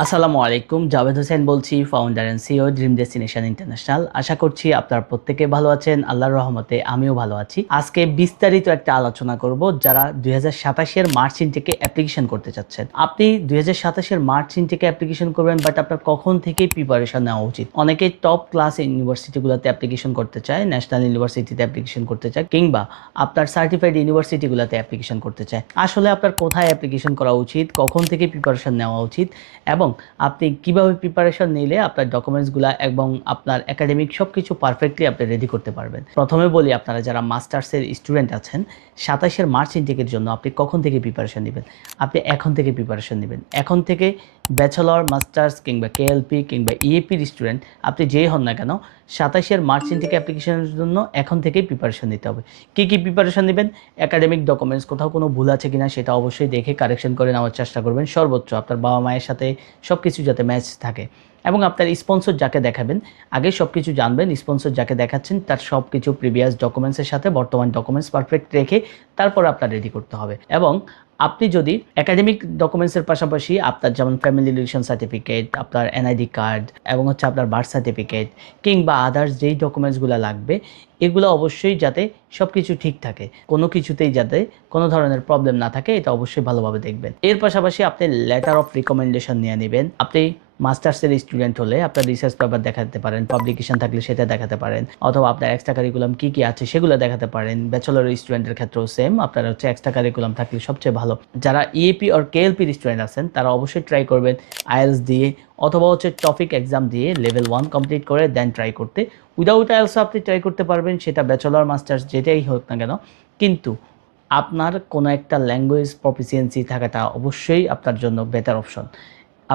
আসসালামু আলাইকুম, জাভেদ হোসেন বলছি, founder and CEO dream destination international. আশা করছি আপনারা প্রত্যেকে ভালো আছেন। আল্লাহর রহমতে আমিও ভালো আছি। আজকে বিস্তারিত একটা আলোচনা করব যারা 2027 মার্চ ইনটেকে অ্যাপ্লিকেশন করতে চাচ্ছেন। আপনি 2027 মার্চ ইনটেকে অ্যাপ্লিকেশন করবেন, বাট আপনার কখন থেকে প্রিপারেশন নেওয়া উচিত? অনেকেই টপ ক্লাস ইউনিভার্সিটিগুলোতে অ্যাপ্লিকেশন করতে চায়, ন্যাশনাল ইউনিভার্সিটিতে অ্যাপ্লিকেশন করতে চায়, কিংবা আপনার সার্টিফাইড ইউনিভার্সিটিগুলোতে অ্যাপ্লিকেশন করতে চায়। আসলে আপনার কোথায় অ্যাপ্লিকেশন করা উচিত, কখন থেকে প্রিপারেশন নেওয়া উচিত এবং আপনি কিভাবে প্রিপারেশন নিলে আপনার ডকুমেন্টসগুলো এবং আপনার একাডেমিক সব কিছু পারফেক্টলি আপনি রেডি করতে পারবেন। প্রথমে বলি, আপনারা যারা মাস্টার্সের স্টুডেন্ট আছেন, 27 মার্চ ইনটেকের জন্য আপনি কখন থেকে প্রিপারেশন নেবেন? আপনি এখন থেকে প্রিপারেশন নেবেন। এখন থেকে ব্যাচেলর, মাস্টার্স কিংবা কেএলপি কিংবা ইএপির স্টুডেন্ট আপনি যেই হন না কেন, 27 মার্চ ইনটেক অ্যাপ্লিকেশনের জন্য এখন থেকেই প্রিপারেশন নিতে হবে। কী কী প্রিপারেশন নেবেন? একাডেমিক ডকুমেন্টস, কোথাও কোনো ভুল আছে কিনা সেটা অবশ্যই দেখে কারেকশন করে নেওয়ার চেষ্টা করবেন। সর্বোচ্চ আপনার বাবা মায়ের সাথে সব কিছু যাতে ম্যাচ থাকে, এবং আপনার স্পন্সর যাকে দেখাবেন আগে সব কিছু জানবেন। স্পন্সর যাকে দেখাচ্ছেন তার সব কিছু প্রিভিয়াস ডকুমেন্টসের সাথে বর্তমান ডকুমেন্টস পারফেক্ট রেখে তারপর আপনার রেডি করতে হবে। এবং আপনি যদি একাডেমিক ডকুমেন্টসের পাশাপাশি আপনার যেমন ফ্যামিলি রিলেশন সার্টিফিকেট, আপনার এনআইডি কার্ড এবং আপনার বার্থ সার্টিফিকেট কিংবা আদার্স যেই ডকুমেন্টসগুলো লাগবে, এগুলো অবশ্যই যাতে সব কিছু ঠিক থাকে, কোনো কিছুতেই যাতে কোনো ধরনের প্রবলেম না থাকে, এটা অবশ্যই ভালোভাবে দেখবেন। এর পাশাপাশি আপনি লেটার অফ রিকমেন্ডেশন নিয়ে নেবেন। আপনি মাস্টার্সের স্টুডেন্ট হলে আপনার রিসার্চ পেপার দেখাতে পারেন, পাবলিকেশন থাকলে সেটা দেখাতে পারেন, অথবা আপনার এক্সট্রা কারিকুলাম কী কী আছে সেগুলো দেখাতে পারেন। ব্যাচেলর স্টুডেন্টের ক্ষেত্রেও সেম, আপনার এক্সট্রা কারিকুলাম থাকলে সবচেয়ে ভালো। যারা ইএপি আর কেএলপির স্টুডেন্ট আছেন তারা অবশ্যই ট্রাই করবেন আইএলস দিয়ে অথবা টপিক এক্সাম দিয়ে লেভেল 1 কমপ্লিট করে দেন ট্রাই করতে। উইদাউট আইএলসও আপনি ট্রাই করতে পারবেন, সেটা ব্যাচেলর মাস্টার্স যেটাই হোক না কেন, কিন্তু আপনার কোনো একটা ল্যাঙ্গুয়েজ প্রফিসিয়েন্সি থাকাটা অবশ্যই আপনার জন্য বেটার অপশন।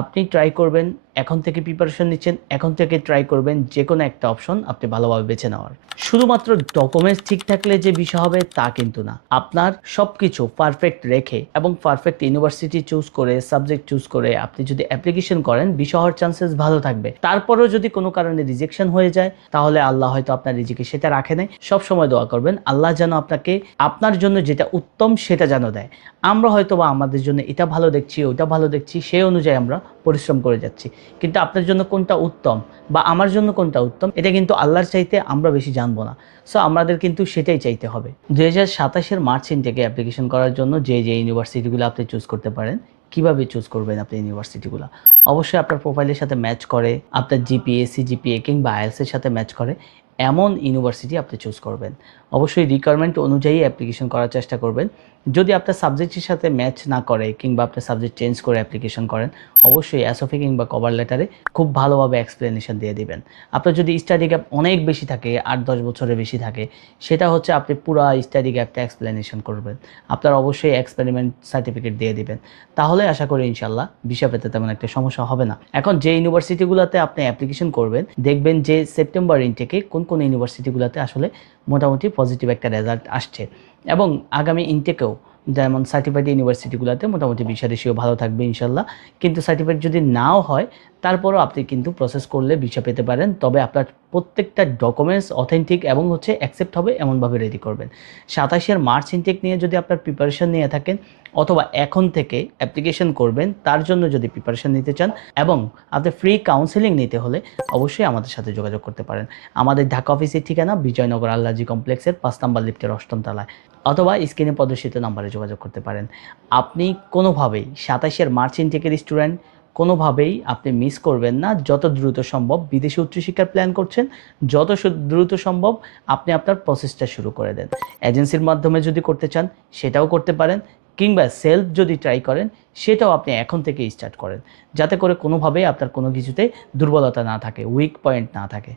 আপনি ট্রাই করবেন, এখন থেকে প্রিপারেশন নিচ্ছেন, এখন থেকে ট্রাই করবেন যে কোনো একটা অপশন আপনি ভালোভাবে বেছে নেওয়ার। শুধুমাত্র ডকুমেন্টস ঠিক থাকলে যে বিষয় হবে তা কিন্তু না। আপনার সব কিছু পারফেক্ট রেখে এবং পারফেক্ট ইউনিভার্সিটি চুজ করে, সাবজেক্ট চুজ করে আপনি যদি অ্যাপ্লিকেশন করেন, বিষয় হওয়ার চান্সেস ভালো থাকবে। তারপরেও যদি কোনো কারণে রিজেকশন হয়ে যায়, তাহলে আল্লাহ হয়তো আপনার রিজিকে সেটা রাখে নাই। সবসময় দোয়া করবেন আল্লাহ যেন আপনাকে আপনার জন্য যেটা উত্তম সেটা যেন দেয়। আমরা হয়তো বা আমাদের জন্য এটা ভালো দেখছি, ওটা ভালো দেখছি, সেই অনুযায়ী আমরা পরিশ্রম করে যাচ্ছি, কিন্তু আপনার জন্য কোনটা উত্তম বা আমার জন্য কোনটা উত্তম এটা কিন্তু আল্লাহর চাইতে আমরা বেশি জানবো না। সো আমাদের কিন্তু সেটাই চাইতে হবে। 2027 মার্চ ইনটেকে অ্যাপ্লিকেশন করার জন্য যে ইউনিভার্সিটিগুলো আপনি চুজ করতে পারেন, কিভাবে চুজ করবেন আপনি ইউনিভার্সিটিগুলো? অবশ্যই আপনার প্রোফাইলের সাথে ম্যাচ করে, আপনার জিপিএ, সিজিপিএ কিংবা আইএলসের সাথে ম্যাচ করে এমন ইউনিভার্সিটি আপনি চুজ করবেন। অবশ্যই রিকোয়ারমেন্ট অনুযায়ী অ্যাপ্লিকেশন করার চেষ্টা করবেন। যদি আপনার সাবজেক্টের সাথে ম্যাচ না করে কিংবা আপনার সাবজেক্ট চেঞ্জ করে অ্যাপ্লিকেশন করেন, অবশ্যই এসওপি কিংবা কভার লেটারে খুব ভালোভাবে এক্সপ্লেনেশন দিয়ে দিবেন। আপনার যদি স্টাডি গ্যাপ অনেক বেশি থাকে, 8-10 বছরের বেশি থাকে, সেটা আপনি পুরো স্টাডি গ্যাপটা এক্সপ্লেনেশন করবেন। আপনার অবশ্যই এক্সপেরিমেন্ট সার্টিফিকেট দিয়ে দিবেন। তাহলে আশা করি ইনশাল্লাহ ভিসা পেতে তেমন একটা সমস্যা হবে না। এখন যে ইউনিভার্সিটিগুলোতে আপনি অ্যাপ্লিকেশন করবেন, দেখবেন যে সেপ্টেম্বর ইনটেকে কোন কোন ইউনিভার্সিটিগুলোতে আসলে মোটামুটি পজিটিভ একটা রেজাল্ট আসছে, এবং আগামী ইনটেকেও যেমন সার্টিফাইড ইউনিভার্সিটিগুলোতে মোটামুটি ভিসা রেশিও ভালো থাকবে ইনশাল্লাহ। কিন্তু সার্টিফাইড যদি নাও হয়, তারপরও আপনি কিন্তু প্রসেস করলে ভিসা পেতে পারেন। তবে আপনার প্রত্যেকটা ডকুমেন্টস অথেন্টিক এবং অ্যাকসেপ্ট হবে এমনভাবে রেডি করবেন। 27 মার্চ ইনটেক নিয়ে যদি আপনার প্রিপারেশন নিয়ে থাকেন, অথবা এখন থেকে অ্যাপ্লিকেশন করবেন তার জন্য যদি প্রিপারেশন নিতে চান, এবং আপনি ফ্রি কাউন্সেলিং নিতে হলে অবশ্যই আমাদের সাথে যোগাযোগ করতে পারেন। আমাদের ঢাকা অফিসের ঠিকানা বিজয়নগর আল্লাজি কমপ্লেক্সের 5 নম্বর লিফটের 8ম তলায়, অথবা স্ক্রিনে প্রদর্শিত নাম্বারে যোগাযোগ করতে পারেন। আপনি কোনোভাবেই 27 মার্চ ইনটেকের স্টুডেন্ট, কোনোভাবেই আপনি মিস করবেন না। যত দ্রুত সম্ভব বিদেশে উচ্চশিক্ষার প্ল্যান করছেন, যত দ্রুত সম্ভব আপনি আপনার প্রসেসটা শুরু করে দেন। এজেন্সির মাধ্যমে যদি করতে চান সেটাও করতে পারেন, কিংবা সেলফ যদি ট্রাই করেন সেটাও আপনি এখন থেকে স্টার্ট করেন, যাতে করে কোনোভাবেই আপনার কোনো কিছুতে দুর্বলতা না থাকে, উইক পয়েন্ট না থাকে।